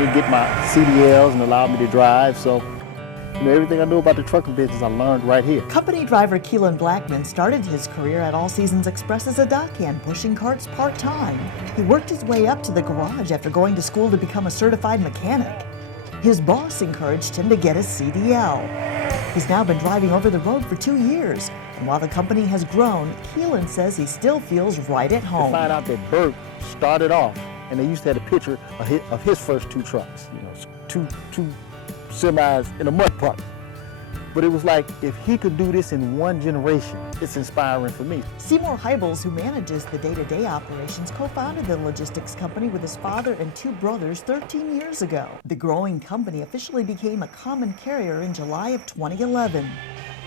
me get my CDLs and allowed me to drive. So, everything I knew about the trucking business I learned right here. Company driver Keelan Blackman started his career at All Seasons Express as a dockhand, pushing carts part-time. He worked his way up to the garage after going to school to become a certified mechanic. His boss encouraged him to get a CDL. He's now been driving over the road for 2 years, and while the company has grown, Keelan says he still feels right at home. To find out that Bert started off, and they used to have a picture of his first 2 trucks, two semis in a mud park. But it was like, if he could do this in 1 generation, it's inspiring for me. Seymour Heibels, who manages the day-to-day operations, co-founded the logistics company with his father and 2 brothers 13 years ago. The growing company officially became a common carrier in July of 2011.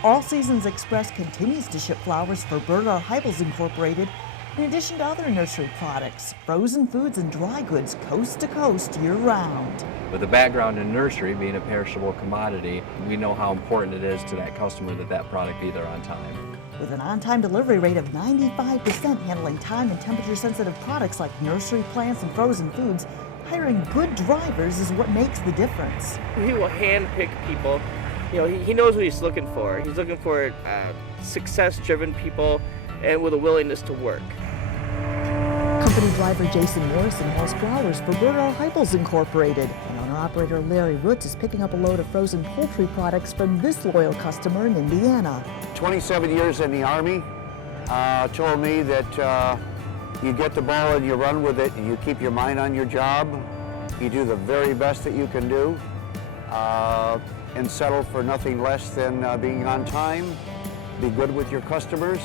All Seasons Express continues to ship flowers for Bert R. Heibels Incorporated, in addition to other nursery products, frozen foods and dry goods coast to coast year-round. With a background in nursery being a perishable commodity, we know how important it is to that customer that product be there on time. With an on-time delivery rate of 95% handling time and temperature-sensitive products like nursery plants and frozen foods, hiring good drivers is what makes the difference. He will hand-pick people. He knows what he's looking for. He's looking for success-driven people and with a willingness to work. Company driver Jason Morrison hauls flowers for Bert R. Heibels Incorporated, and owner-operator Larry Roots is picking up a load of frozen poultry products from this loyal customer in Indiana. 27 years in the Army told me that you get the ball and you run with it, and you keep your mind on your job. You do the very best that you can do, and settle for nothing less than being on time. Be good with your customers.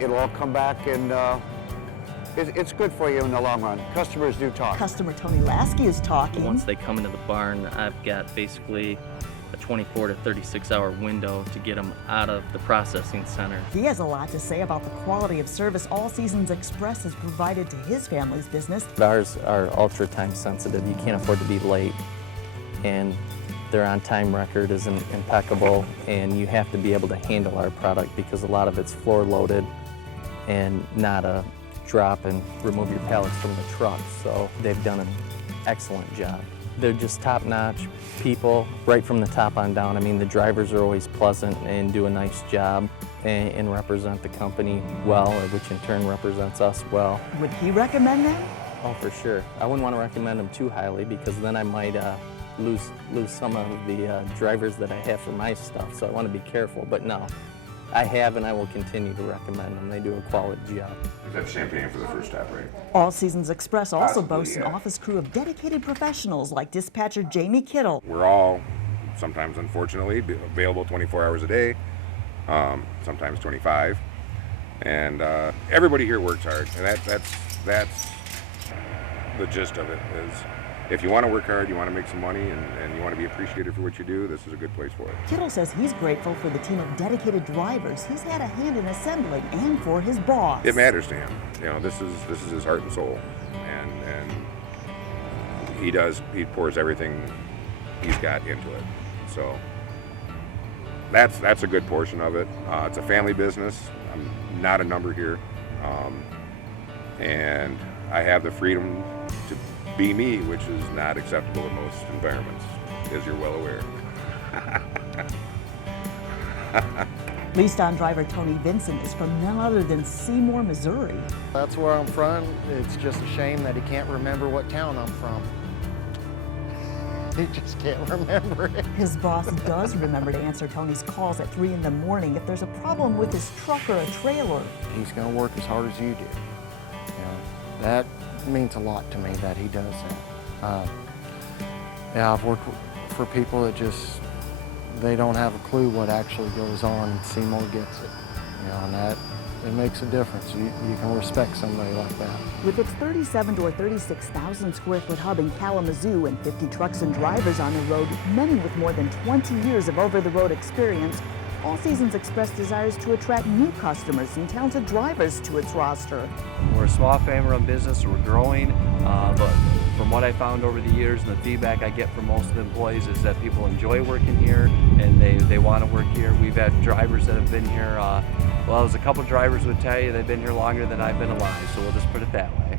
It'll all come back, and it's good for you in the long run. Customers do talk. Customer Tony Lasky is talking. Once they come into the barn, I've got basically a 24 to 36 hour window to get them out of the processing center. He has a lot to say about the quality of service All Seasons Express has provided to his family's business. Ours are ultra time sensitive. You can't afford to be late, and their on-time record is impeccable, and you have to be able to handle our product because a lot of it's floor loaded and not a drop and remove your pallets from the truck. So they've done an excellent job. They're just top-notch people right from the top on down. I mean, the drivers are always pleasant and do a nice job and represent the company well, which in turn represents us well. Would he recommend them? Oh, for sure. I wouldn't want to recommend them too highly because then I might lose some of the drivers that I have for my stuff, so I want to be careful. But no, I have and I will continue to recommend them. They do a quality job. That's champagne for the first tap, right? All Seasons Express also Possibly, boasts an yeah. office crew of dedicated professionals like dispatcher Jamie Kittle. We're all, sometimes unfortunately, available 24 hours a day, sometimes 25. And everybody here works hard, and that's the gist of it. Is if you want to work hard, you want to make some money, and you want to be appreciated for what you do, this is a good place for it. Kittle says he's grateful for the team of dedicated drivers he's had a hand in assembling, and for his boss. It matters to him. This is his heart and soul, and he pours everything he's got into it. So that's a good portion of it. It's a family business. I'm not a number here, and I have the freedom to be me, which is not acceptable in most environments, as you're well aware. Leased-on driver Tony Vincent is from none other than Seymour, Missouri. That's where I'm from. It's just a shame that he can't remember what town I'm from. He just can't remember it. His boss does remember to answer Tony's calls at 3 in the morning if there's a problem with his truck or a trailer. He's going to work as hard as you do. That means a lot to me that he does that. I've worked for people that they don't have a clue what actually goes on, and Seymour gets it. And that, it makes a difference. You can respect somebody like that. With its 37 or 36,000 square foot hub in Kalamazoo and 50 trucks and drivers on the road, many with more than 20 years of over-the-road experience, All Seasons Express desires to attract new customers and talented drivers to its roster. We're a small family-run business. We're growing, but from what I found over the years and the feedback I get from most of the employees is that people enjoy working here and they want to work here. We've had drivers that have been here, well, as a couple drivers would tell you, they've been here longer than I've been alive, so we'll just put it that way.